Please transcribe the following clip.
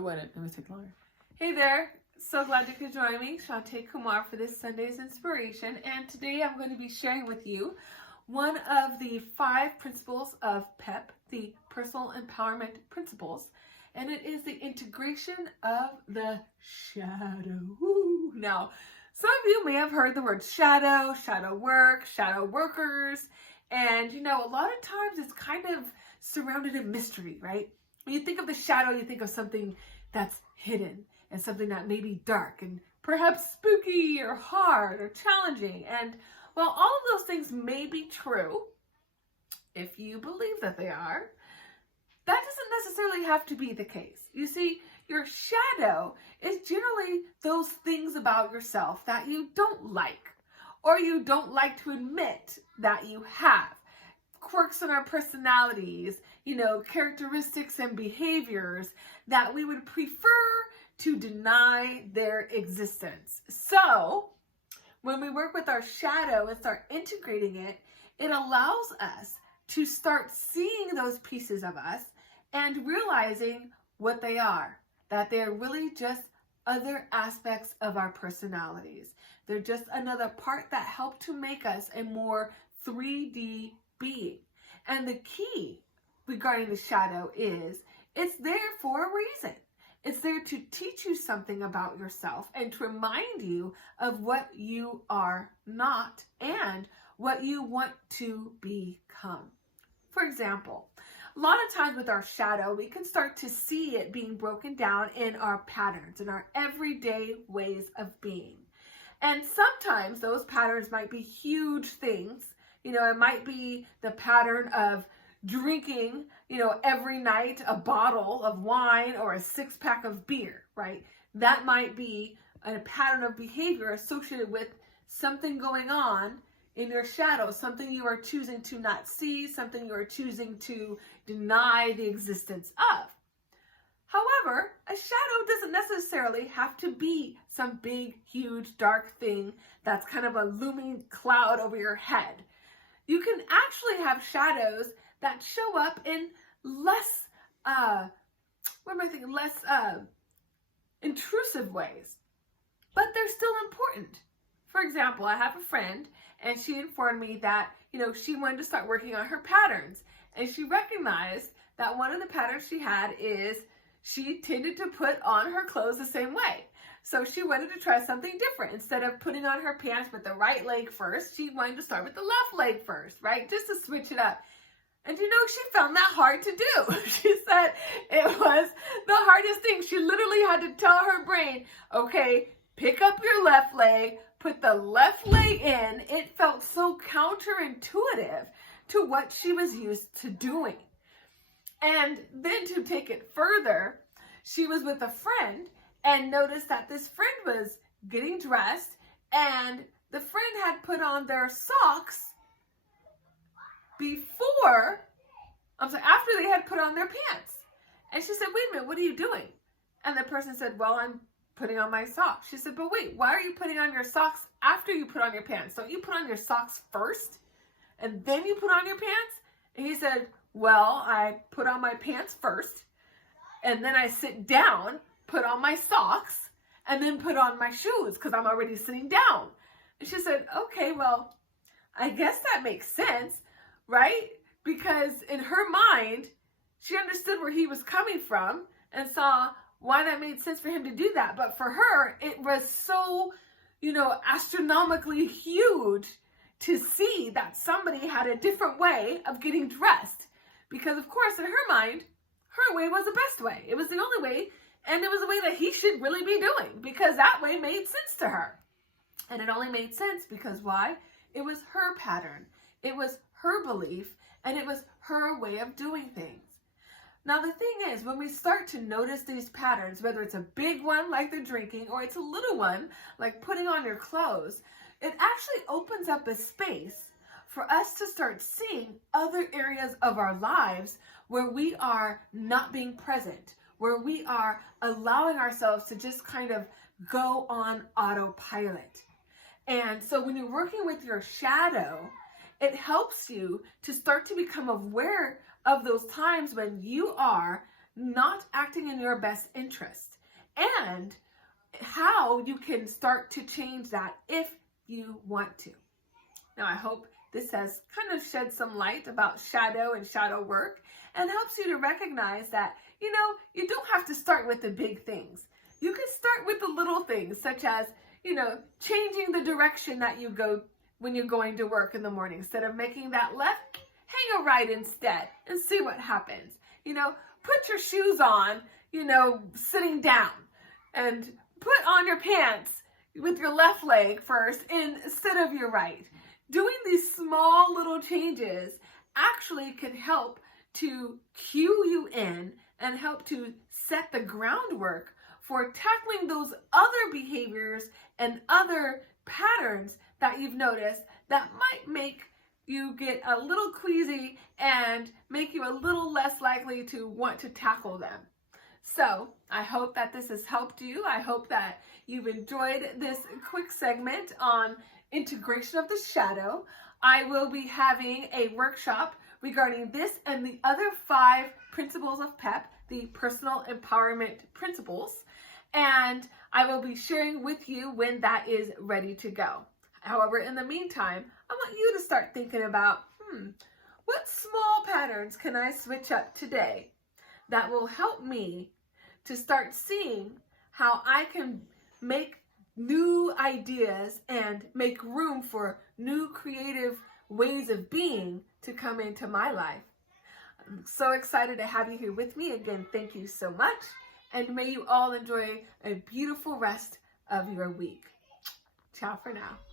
I wouldn't. It would take longer. Hey there. So glad you could join me, Shante, Kumar, for this Sunday's inspiration. And today I'm going to be sharing with you one of the 5 principles of PEP, the Personal Empowerment Principles. And it is the integration of the shadow. Woo. Now, some of you may have heard the word shadow, shadow work, shadow workers. And, a lot of times it's kind of surrounded in mystery, right? When you think of the shadow, you think of something that's hidden and something that may be dark and perhaps spooky or hard or challenging. And while all of those things may be true, if you believe that they are, that doesn't necessarily have to be the case. You see, your shadow is generally those things about yourself that you don't like or you don't like to admit that you have. Quirks in our personalities, characteristics and behaviors that we would prefer to deny their existence. So when we work with our shadow and start integrating it, it allows us to start seeing those pieces of us and realizing what they are, that they're really just other aspects of our personalities. They're just another part that help to make us a more 3D being. And the key regarding the shadow is it's there for a reason. It's there to teach you something about yourself and to remind you of what you are not and what you want to become. For example, a lot of times with our shadow, we can start to see it being broken down in our patterns, in our everyday ways of being. And sometimes those patterns might be huge things. It might be the pattern of drinking, every night a bottle of wine or a 6-pack of beer, right? That might be a pattern of behavior associated with something going on in your shadow, something you are choosing to not see, something you are choosing to deny the existence of. However, a shadow doesn't necessarily have to be some big, huge, dark thing that's kind of a looming cloud over your head. You can actually have shadows that show up in less intrusive ways, but they're still important. For example, I have a friend and she informed me that, she wanted to start working on her patterns, and she recognized that one of the patterns she had is she tended to put on her clothes the same way. So she wanted to try something different. Instead of putting on her pants with the right leg first, she wanted to start with the left leg first, right? Just to switch it up. And she found that hard to do. She said it was the hardest thing. She literally had to tell her brain, okay, pick up your left leg, put the left leg in. It felt so counterintuitive to what she was used to doing. And then to take it further, she was with a friend and noticed that this friend was getting dressed and the friend had put on their socks after they had put on their pants. And she said, wait a minute, what are you doing? And the person said, well, I'm putting on my socks. She said, but wait, why are you putting on your socks after you put on your pants? Don't you put on your socks first and then you put on your pants? And he said, well, I put on my pants first and then I sit down, put on my socks, and then put on my shoes because I'm already sitting down. And she said, okay, well, I guess that makes sense, right? Because in her mind, she understood where he was coming from and saw why that made sense for him to do that. But for her, it was so, astronomically huge to see that somebody had a different way of getting dressed. Because of course, in her mind, her way was the best way. It was the only way, and it was the way that he should really be doing, because that way made sense to her. And it only made sense because why? It was her pattern. It was her belief, and it was her way of doing things. Now, the thing is, when we start to notice these patterns, whether it's a big one like the drinking or it's a little one like putting on your clothes, it actually opens up a space for us to start seeing other areas of our lives where we are not being present, where we are allowing ourselves to just kind of go on autopilot. And so when you're working with your shadow, it helps you to start to become aware of those times when you are not acting in your best interest, and how you can start to change that if you want to. Now, I hope this has kind of shed some light about shadow and shadow work and helps you to recognize that, you don't have to start with the big things. You can start with the little things, such as, changing the direction that you go when you're going to work in the morning. Instead of making that left, hang a right instead and see what happens. Put your shoes on, sitting down, and put on your pants with your left leg first instead of your right. Doing these small little changes actually can help to cue you in and help to set the groundwork for tackling those other behaviors and other patterns that you've noticed that might make you get a little queasy and make you a little less likely to want to tackle them. So I hope that this has helped you. I hope that you've enjoyed this quick segment on integration of the shadow. I will be having a workshop regarding this and the other 5 principles of PEP, the personal empowerment principles, and I will be sharing with you when that is ready to go. However, in the meantime, I want you to start thinking about, what small patterns can I switch up today that will help me to start seeing how I can make new ideas and make room for new creative ways of being to come into my life. I'm so excited to have you here with me. Again, thank you so much. And may you all enjoy a beautiful rest of your week. Ciao for now.